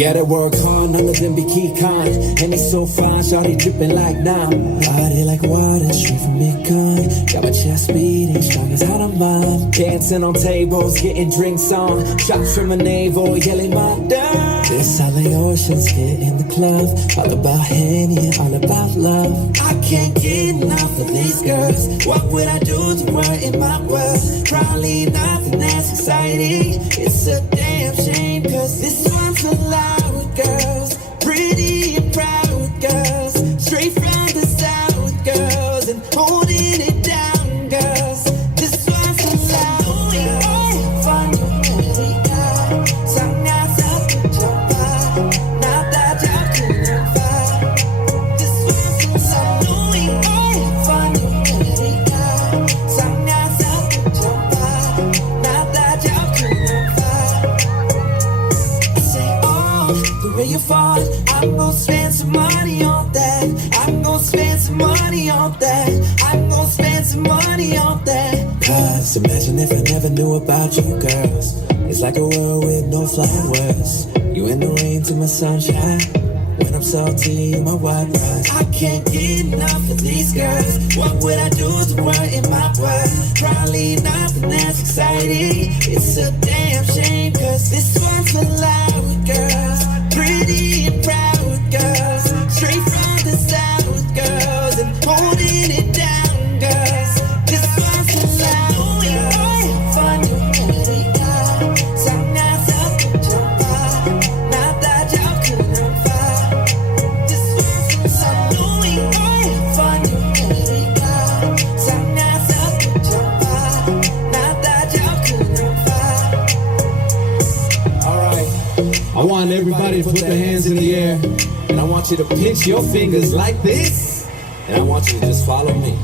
Gotta work hard, none of them be key kind. And they so fine, shawty dripping like now. Body like water, straight from Nkauj. Got my chest beating, strong as out of mine. Dancing on tables, getting drinks on. Shots from a navel, yelling my dad. This how the oceans get in the club. All about Henny, all about love. I can't get enough of these girls. What would I do to brighten my world? Probably nothing that's exciting. It's a damn shame, cause this one's for loud girls, pretty and proud girls, straight from the south girls, and holding it down girls. This one's for loud girls. Fun America, sangat satu jumpa, nada jauh jumpa. This one's for loud. Fun America, sangat satu jumpa, nada jauh jumpa. The way you fall, I'm gon' spend some money on that. I'm gon' spend some money on that. I'm gon' spend some money on that. Cause imagine if I never knew about you girls. It's like a world with no flowers. You in the rain to my sunshine. When I'm salty, you my white rice. I can't get enough of these girls. What would I do to brighten my world? Probably nothing that's exciting. It's a damn shame, cause this one's for loud girls, pretty and proud girls, straight from the south girls, and holding it down girls. This one's for loud girls. Fun America, sangat satu jumpa, nada jauh jumpa. This one's for loud. Fun America, sangat satu jumpa, nada jauh jumpa. All right. I want everybody to put their hands in the air, and I want you to pinch your fingers like this, and I want you to just follow me.